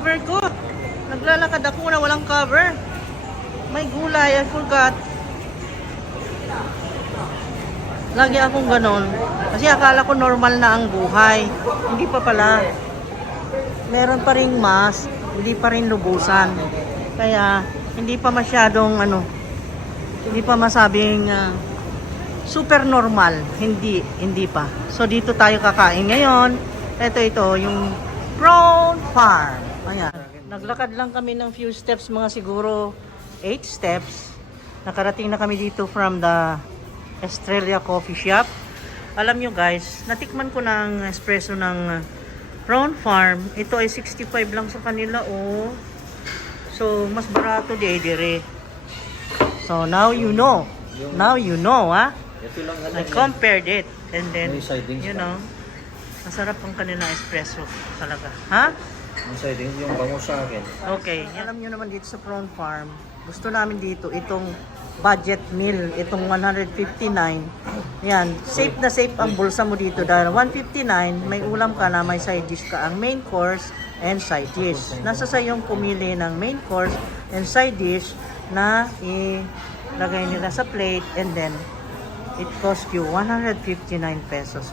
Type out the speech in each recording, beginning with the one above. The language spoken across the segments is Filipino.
cover ko. Naglalakad ako na walang cover. May gulay, I forgot. Lagi akong ganon. Kasi akala ko normal na ang buhay. Hindi pa pala. Meron pa ring mask, hindi pa rin lubusan. Kaya, hindi pa masyadong, hindi pa masabing super normal. Hindi pa. So, dito tayo kakain ngayon. Ito, yung prawn farm. Ayan. Naglakad lang kami ng few steps, mga siguro 8 steps. Nakarating na kami dito from the Estrella Coffee Shop. Alam nyo guys, natikman ko ng espresso ng prawn farm. Ito ay 65 lang sa kanila, oh. So, mas barato dire. So, now you know. Now you know, ha? I compared it. And then, you know, masarap ang kanila espresso talaga. Ha? Ang sidings yung bango sa akin. Okay. Alam nyo naman dito sa prawn farm, gusto namin dito itong budget meal, itong 159. Yan, safe na safe ang bulsa mo dito dahil 159, may ulam ka na, may side dish ka, ang main course and side dish. Nasa sa yung pumili ng main course and side dish na ilagay nila sa plate and then it cost you 159 pesos.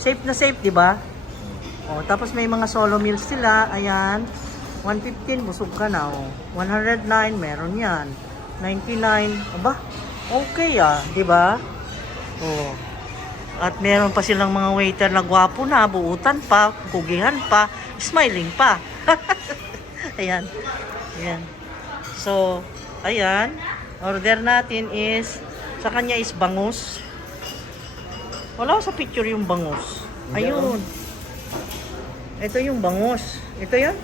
Safe na safe, di ba? Tapos may mga solo meals sila, ayan. 115, busog ka na, 109, meron yan. 99, aba, okay di ba? At meron pa silang mga waiter na gwapo na, buutan pa, kugihan pa, smiling pa. Ayan. So, ayan. Order natin is, sa kanya is bangus. Wala sa picture yung bangus. Ayun. Ito yung bangus. Ito yan?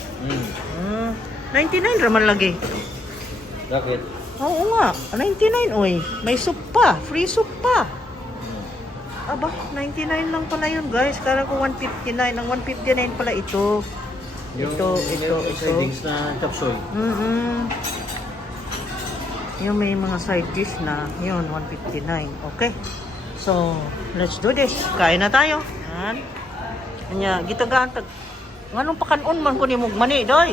99 raman lagi. Bakit? Oo nga. 99 oy. May soup pa. Free soup pa. Aba, 99 lang pala yun guys. Kala ko 159. Ang 159 pala ito. Ito. Sidings na chapsoy. Yung may mga side dish na. Yun, 159. Okay. So, let's do this. Kain na tayo. Yan. Kanya, gitagaan. Anong pakanon man ko ni Mugmani, doy?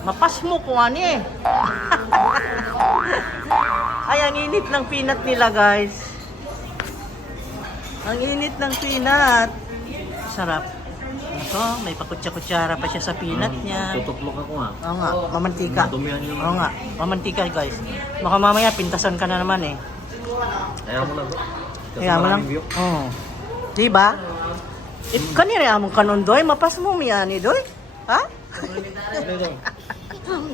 Mapas mo ko ani. Ay, ang init ng peanut nila, guys. Ang init ng peanut. Sarap. Ito, may pakutsa-kutsara pa siya sa peanut niya. Tutuklok ako nga. Oo nga, mamantika. Matumihan yung... Oo nga, mamantika, guys. Baka mamaya pintasan ka na naman eh. Kaya mo lang. Kaya mo lang. Oo. Diba? Kanina among kanon doy, mapas mo miyani doy? Ha?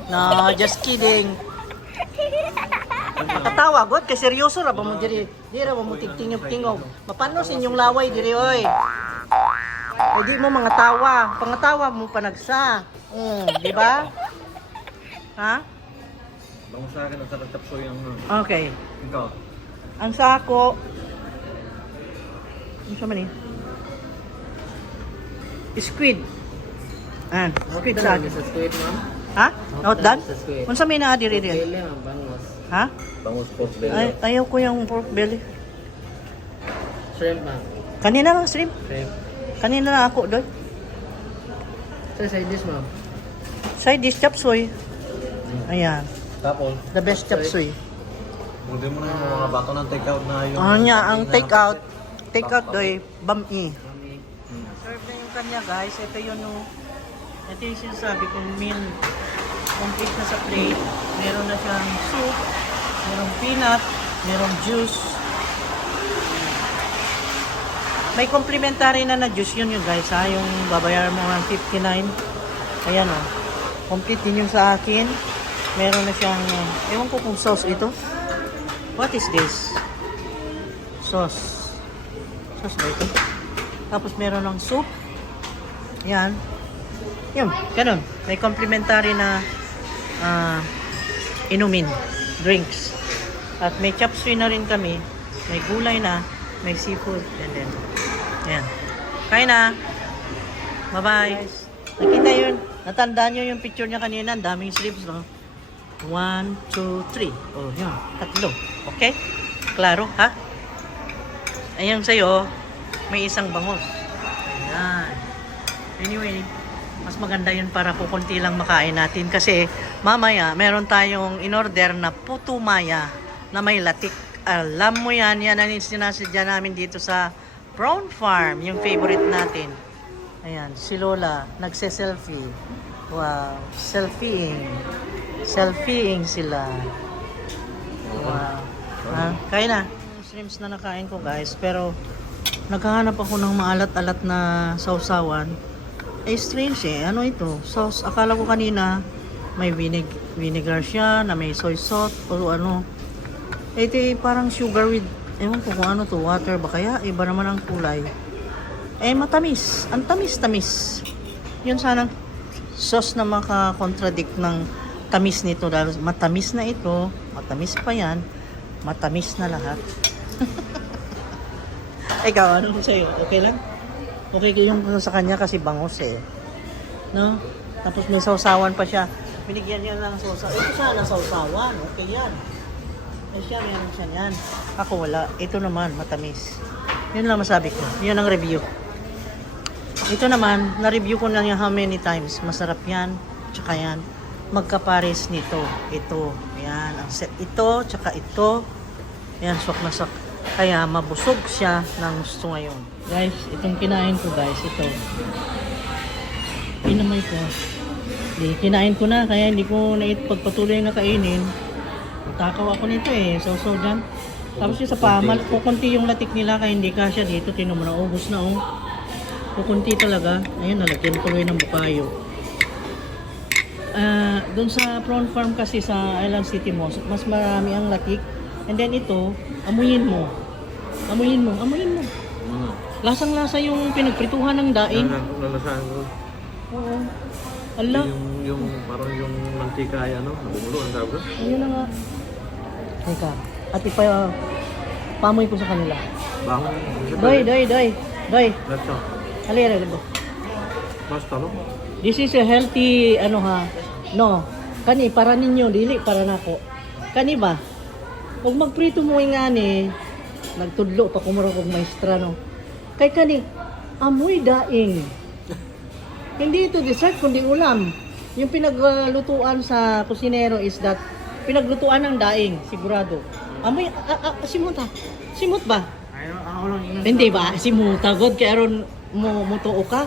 No, just kidding. Katawa god kay seryoso ra ba mo diri? Di ra mo tingtingog-tingog. Mapano sa inyong laway diri oy? Eh di mo mga tawa, pangatawa mo panagsa. Di ba? Ha? Bango sa akin ang sarap chapsoy ang... Okay. Ikaw? Ang sako. Ano siya man eh? Squid. Squid sa akin. Squid, ma'am. Ha? Not done? Sa squid. Kung sa may na diri diri. Dili, ma'am, bangos. Ha? Bangus pork belly. Ay, ayaw ko yung pork belly. Shrimp, ma'am. Kanina lang shrimp. Shrimp. Kanina lang ako doon. Sir, side dish, ma'am. Side dish chop suey. Ayan. Tapos, The best chop suey. buti mo na yung mga bato ng take-out na yung... Ang take out. Take out doy, bami. Serve na yung kanya guys. Ito yun ito yung sinasabi kong meal. Complete na sa plate. Meron na siyang soup. Merong peanut. Merong juice. May complimentary na juice yun guys ha. Yung babayaran mo ng 59. Ayan o. Complete din yung sa akin. Meron na siyang, ewan ko kung sauce ito. What is this? Sauce. Sauce ba ito? Tapos meron ng soup. Yan. Yun, ganun. May complimentary na inumin. Drinks. At may chop suey na rin kami. May gulay na. May seafood. And then, yan. Kain na. Bye-bye. Nakita yun. Natandaan nyo yung picture niya kanina. Ang daming slips, no? 1, 2, 3. Oh, yun. 3. Okay? Klaro, ha? Ayan sa'yo, may isang bangos. Ayan. Anyway, Mas maganda yun para kukunti lang makain natin. Kasi mamaya, meron tayong in-order na puto maya na may latik. Alam mo yan, yan ang sinasadya namin dito sa Prawn Farm, yung favorite natin. Ayan, si Lola, nagse-selfie. Wow, selfieing. Selfieing sila. Wow. Ha? Kain na. Yung shrimps na nakain ko guys, pero naghahanap ako ng maalat-alat na sausawan. Eh, strange eh. Ano ito? Sauce. Akala ko kanina may vinegar siya na may soy sauce o ano. Ito eh, parang sugar with, ewan ko kung ano to, water ba kaya? Iba naman ang kulay. Eh, matamis. Ang tamis-tamis. Yun sanang sauce na maka-contradict ng tamis nito. Dahil matamis na ito, matamis pa yan, matamis na lahat. Ikaw, ano sa'yo? Okay lang? Okay yung sa kanya kasi bangos eh. No? Tapos may sausawan pa siya. Binigyan niya ng sausawan. Ito sana sausawan. Okay yan. Eh siya, meron siya yan. Ako wala. Ito naman, matamis. Yun lang masabi ko. Yun ang review. Ito naman, na-review ko na yan how many times. Masarap yan. Tsaka yan. Magkapares nito. Ito. Yan. Ang set ito. Tsaka ito. Yan. Swak na swak. Kaya mabusog siya ng gusto ngayon. Guys, itong kinain ko guys, ito. Pinamay ko. Kinain ko na, kaya hindi ko pagpatuloy na kainin. Takaw ako nito eh, so dyan. Tapos yung sa pamal, kukunti yung latik nila, kaya hindi kasya dito. Tinan mo na, ubos na oh. Kukunti talaga. Ayun, nalagyan tuloy ng bukayo. Doon sa prawn farm kasi sa Island City Mall, mas marami ang latik. And then ito, amuyin mo. Amuyin mo, amuyin mo. Lasang-lasa yung pinagprituhan ng daing. Lalasahan ko. Oo. Ala. Yung parang yung mantika ay ano, nabumulo ang sabi. Ayun na nga. Teka. At pamoy ko sa kanila. Bango. Doy. Let's go. Halira. Basta no? This is a healthy, ano ha. No. Kani, para ninyo, dili, para nako. Kani ba? Huwag magprito mo nga ni, nagtudlo pa kumaro kong maestra, no. Kay kani, amoy daing. Hindi ito dessert, kundi ulam. Yung pinaglutuan sa kusinero is that, pinaglutuan ng daing, sigurado. Amoy, simut ha? Simut ba? Hindi ba? Simuta, God, kaya ron mutuo ka?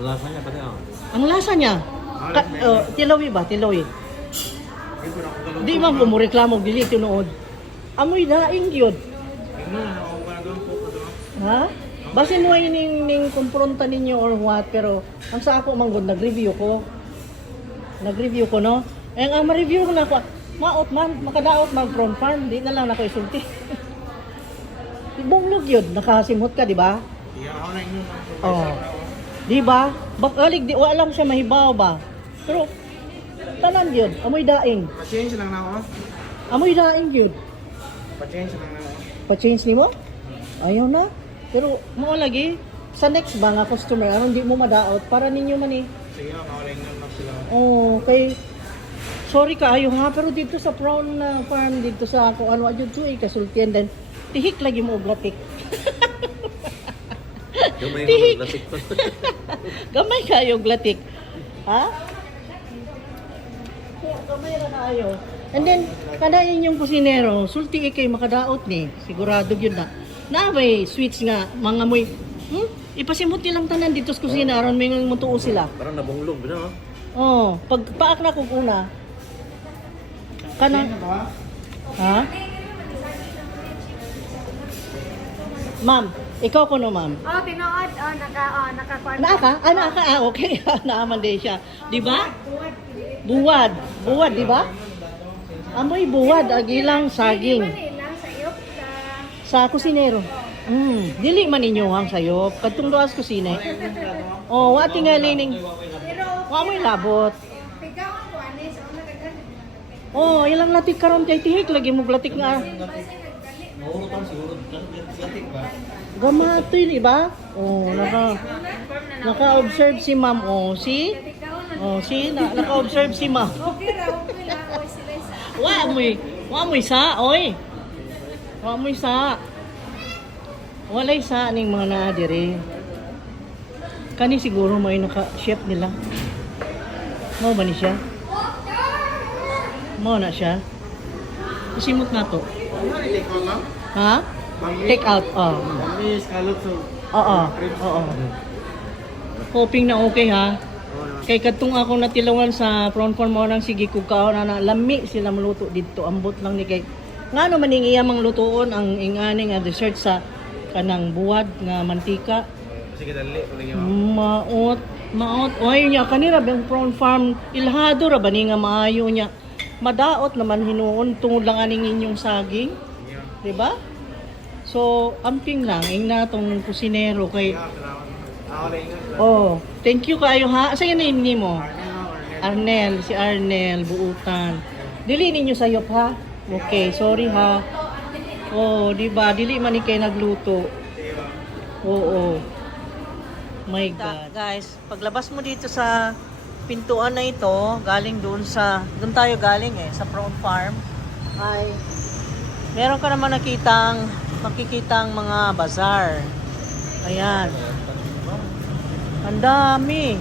Lasa niya pati ako. Ang lasa niya, tilawi ba? Tilawi. Di man ko mo reklamo, dili tinuod. Amoy daing yun. Ha? Basin mo ning kumpronta ninyo or what, pero ang sa ako manggod, nag-review ko, no? Eh, ang ma-review ko na ako, maot man, makadaot man prawn farm, di na lang ako isulti. Bunglog yun, nakasimot ka, di ba? Oh. Di ba? Bakalig, di alam siya mahibaw ba? Pero, tanan yun, amoy daing. Pa-change lang na ako. Amoy daing yun. Pa-change lang na ako. Pa-change ni mo? Ayaw na. Pero, mo lagi, sa next ba nga customer, anong di mo madaot, para ninyo man eh. Sige lang, nakaling lang sila. Oh, okay. Sorry ka ayo ha, pero dito sa prawn farm, dito sa ako, ano, adyo to eh, kasultian din. Tihik lagi mo og latik. Yung may Tihik. latik pa. Gamay kayo og latik. Ha? Kaya gamay ra kayo. And then, kadayon yung kusinero, sulti kay makadaot ni, sigurado yun na. Na may sweets nga, mga moy, ipasimot nilang tanan dito sa kusina, aron may mutuo sila. Parang nabunglog na, Oh, pag paak na kung una. Kana? Ha? Ma'am, ikaw ko no, ma'am. Oh, tinood. Oh, naka-kwan. Naaka? Naaka. Okay. Naaman din siya. Di ba? Buwad. Buwad, di ba? Amoy buwad, agilang saging. Lang sa iyok Sa sa... kusinero. Dili man ninyo ang sayop. Kadtong doas kusine. Oh, wa tingali ning. Pero, Wa mo'y labot. pigawan ko, anis. O, nagagani. Oh, ilang latik karon kay tihik lagi mo latik nga. Gamatoy, di ba? Oh, naka-observe si ma'am. Oh, si? Oh, si? Naka-observe si ma'am. Okay ra, okay lang. Oy, sila isa. Wa mo'y sa, oy. Wa mo'y sa. Walay sa ning mga naa diri. Kani siguro may naka-chef nila. Mo ba ni siya? Mo na siya. Isimot na to. Ano rin, take out lang? Ha? Take out. Oh. Kami, scallop so. Oo. Oo. Hoping na okay ha. Kay kadtong ako natilawan sa front farm mo nang sige kog kaon na lami sila maluto dito. Ambot lang ni kay. Ngano man ning iya mang lutuon ang ingani nga dessert sa kanang buwad nga mantika. Sige, dali. Tuloy yung Maot. Oy nya kanira bang prawn farm ilhado ra ba ni nga maayo nya. Madaot naman hinuon tungod lang aning inyong saging, 'di ba? So, amping lang ing natong kusinero kay Ako rin yun. oh, thank you kayo ha. Sa name mo? Arnel. Si Arnel buutan. Dili ninyo sayop ha. Okay, sorry ha. Oh, di ba? Dili man ni kay nagluto. Oo. My God. Guys, paglabas mo dito sa pintuan na ito, galing doon tayo galing sa prawn farm, ay meron ka naman makikitang mga bazaar. Ayan. Ang dami.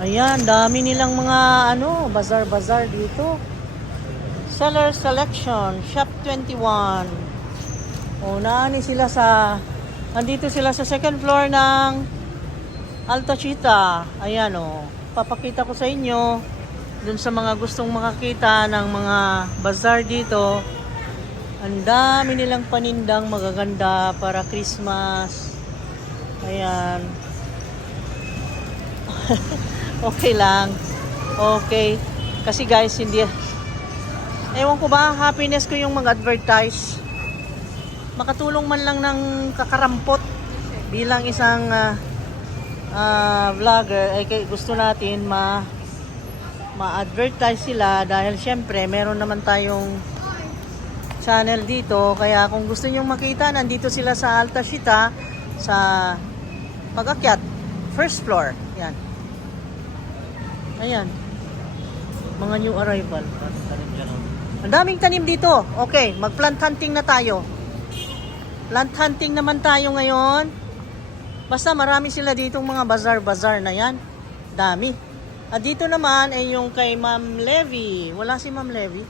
Ayan, dami nilang mga bazaar dito. Seller Selection, Shop 21. O, andito sila sa second floor ng Alta Chita. Ayan papakita ko sa inyo dun sa mga gustong makakita ng mga bazaar dito. Ang dami nilang panindang magaganda para Christmas. Ayan. Okay lang. Okay. Kasi guys, ewan ko ba, happiness ko yung mag-advertise. Makatulong man lang ng kakarampot bilang isang vlogger, gusto natin ma-advertise sila dahil syempre meron naman tayong channel dito. Kaya kung gusto nyo makita, nandito sila sa Alta Chita sa pag-akyat, first floor. Yan. Ayan. Mga new arrival. Ang daming tanim dito. Okay, mag-plant hunting na tayo. Plant hunting naman tayo ngayon. Basta marami sila ditong mga bazaar na yan. Dami. At dito naman ay yung kay Ma'am Levy. Wala si Ma'am Levy.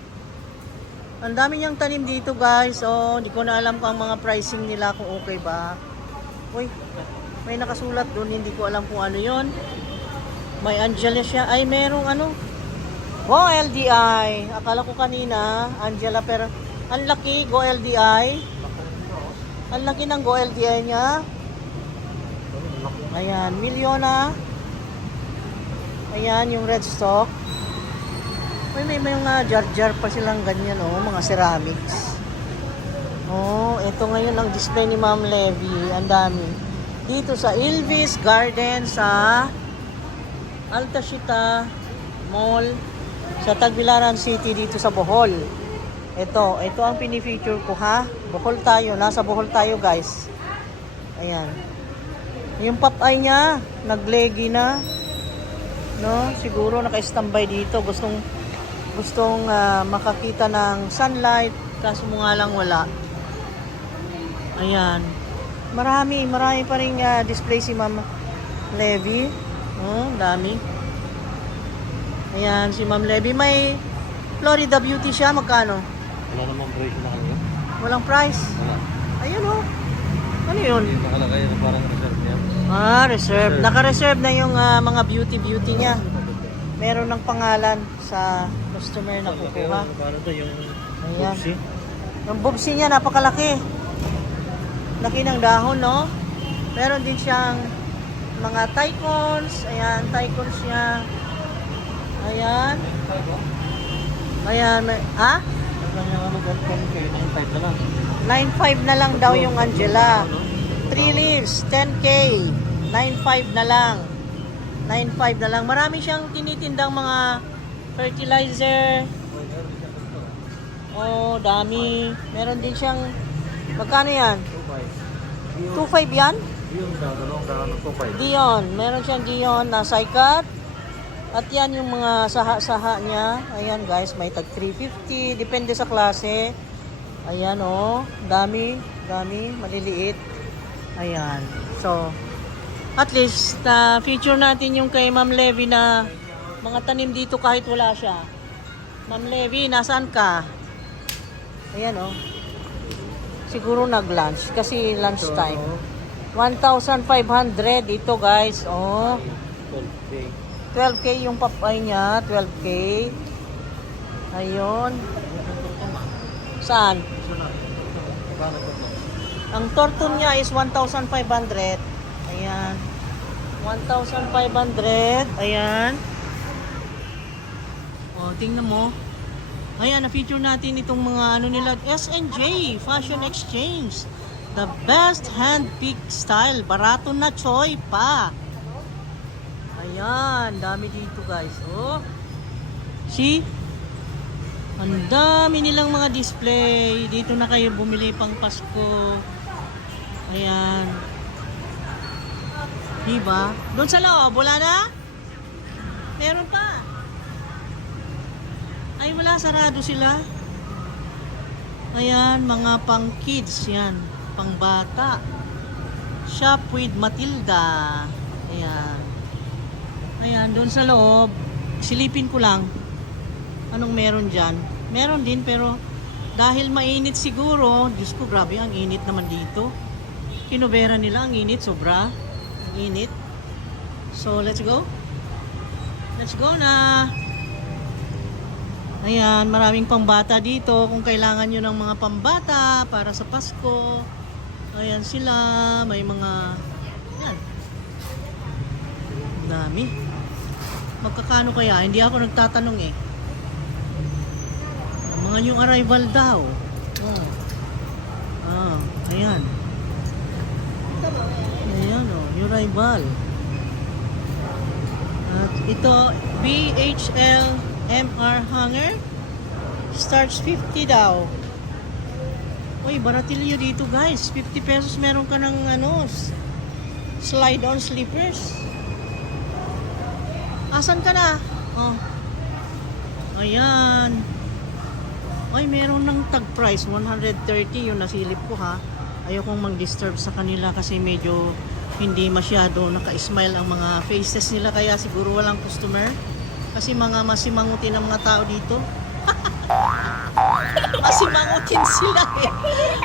Ang dami niyang tanim dito guys. Oh, hindi ko na alam kung ang mga pricing nila kung okay ba. Uy, may nakasulat doon. Hindi ko alam kung ano yon. May Angela siya. Ay, merong Go LDI. Akala ko kanina, Angela, pero ang laki, Go LDI. Ang laki ng Go LDI niya. Ayan, Milyona. Ayan, yung red stock. May mga jar-jar pa silang ganyan, mga ceramics. Ito ngayon ang display ni Ma'am Levy. Ang dami. Dito sa Ilvis Garden sa Alta Chita Mall sa Tagbilaran City dito sa Bohol. Ito ang pinifeature ko ha. Bohol tayo, nasa Bohol tayo guys. Ayan. Yung pop-eye niya, naglegi na. No, siguro naka-standby dito. Gustong makakita ng sunlight, kaso mo nga lang wala. Ayan. Marami pa ring display si Ma'am Levy. Dami. Ayan, si Ma'am Levy. May Florida Beauty siya. Magkano? Wala namang presyo na kanina. Walang price? Wala. Ayun Ano yun? Nakalagay na parang reserve niya. Reserve. Naka-reserve na yung mga beauty niya. Meron ng pangalan sa customer na kukuha. Paano to yung Ayan. bubsi? Yung bubsi niya, napakalaki. Laki ng dahon, no? Meron din siyang mga tycons. Ayan, tycons niya. Ayan. Ayan. Ha? Ang 9.5 na lang. 9.5 na lang daw yung Angela. 3 leaves, 10K. 9.5 na lang. 9.5 na lang. Marami siyang tinitindang mga fertilizer. Dami. Meron din siyang, magkano yan? 2.5 yan? Yung dalawang daan ng 2.5. Dion. Meron siyang Dion na Sycat. At yan yung mga saha-saha niya. Ayan guys, may tag 350. Depende sa klase. Ayan dami, maliliit. Ayan. So, At least, na feature natin yung kay Ma'am Levy na mga tanim dito kahit wala siya. Ma'am Levy, nasaan ka? Ayan oh. Siguro nag-lunch kasi lunch time. 1,500 ito guys. Oh. 12K yung papay niya. 12K. Ayun. Saan? Ang tortum niya is 1,500. Ayan. 1,500. Ayan. O, tingnan mo. Ayan, na-feature natin itong mga ano nila. S&J Fashion Exchange. The best hand-picked style. Barato na choy pa. Ayan. Dami dito guys. Oh. See? Ang dami nilang mga display. Dito na kayo bumili pang Pasko. Ayan. Diba? Doon sa loob, wala na? Meron pa. Ay, wala. Sarado sila. Ayan, mga pang kids. Yan. Pang bata. Shop with Matilda. Ayan. Ayan, doon sa loob. Silipin ko lang. Anong meron dyan? Meron din pero dahil mainit siguro, Diyos ko grabe ang init naman dito. Kinubera nila ang init, sobra. Ang init. So let's go. Let's go na. Ayan, maraming pambata dito. Kung kailangan nyo ng mga pambata para sa Pasko. Ayan sila. May mga yan. Dami. Magkakano kaya? Hindi ako nagtatanong eh. Mga new arrival daw. Oh. Ah, ayan. Ayan oh, new arrival. At ito, BHL MR hanger. Starts 50 daw. Uy, baratilyo dito guys. 50 pesos meron ka ng ano, slide on slippers. Asan ka na? Oh. Ayan. Ay, meron ng tag price, 130 yung nasilip ko ha. Ayokong mag-disturb sa kanila kasi medyo hindi masyado naka-smile ang mga faces nila kaya siguro walang customer. Kasi mga masimangutin ang mga tao dito. Masimangutin sila eh.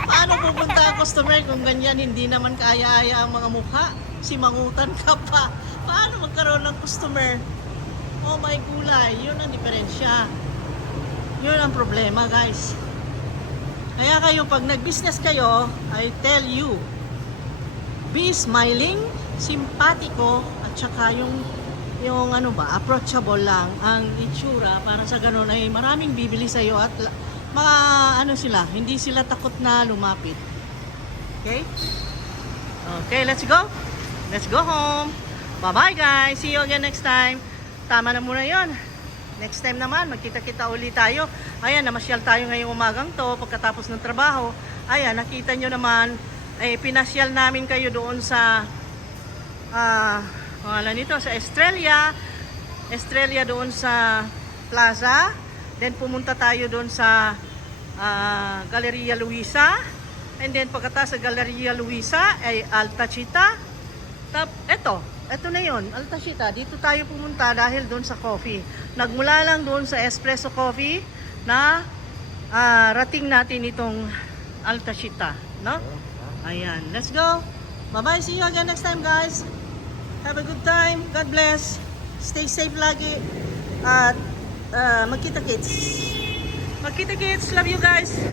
Paano pupunta ang customer kung ganyan hindi naman kaaya-aya ang mga mukha? Simangutan ka pa. Paano magkaroon ng customer? Oh my gulay, yun ang diferensya. Yun ang problema guys. Kaya kayo pag nag-business kayo, I tell you, be smiling, simpatiko, at saka yung ano ba, approachable lang ang itsura para sa ganun ay maraming bibili sa iyo at mga ano sila, hindi sila takot na lumapit. Okay? Okay, let's go. Let's go home. Bye-bye guys. See you again next time. Tama na muna 'yon. Next time naman, magkita-kita ulit tayo. Ayan, namasyal tayo ngayong umagang to pagkatapos ng trabaho. Ayan, nakita nyo naman, pinasyal namin kayo doon sa, pangalan nito, sa Estrella. Estrella doon sa Plaza. Then pumunta tayo doon sa Galleria Luisa. And then pagkatapos sa Galleria Luisa ay Alta Chita. Ito na yon, Alta Chita. Dito tayo pumunta dahil doon sa coffee. Nagmula lang doon sa Espresso Coffee na rating natin itong Alta Chita, no? Ayan, let's go. Bye-bye, see you again next time guys. Have a good time. God bless. Stay safe lagi. At magkita-kits. Magkita-kits. Love you guys.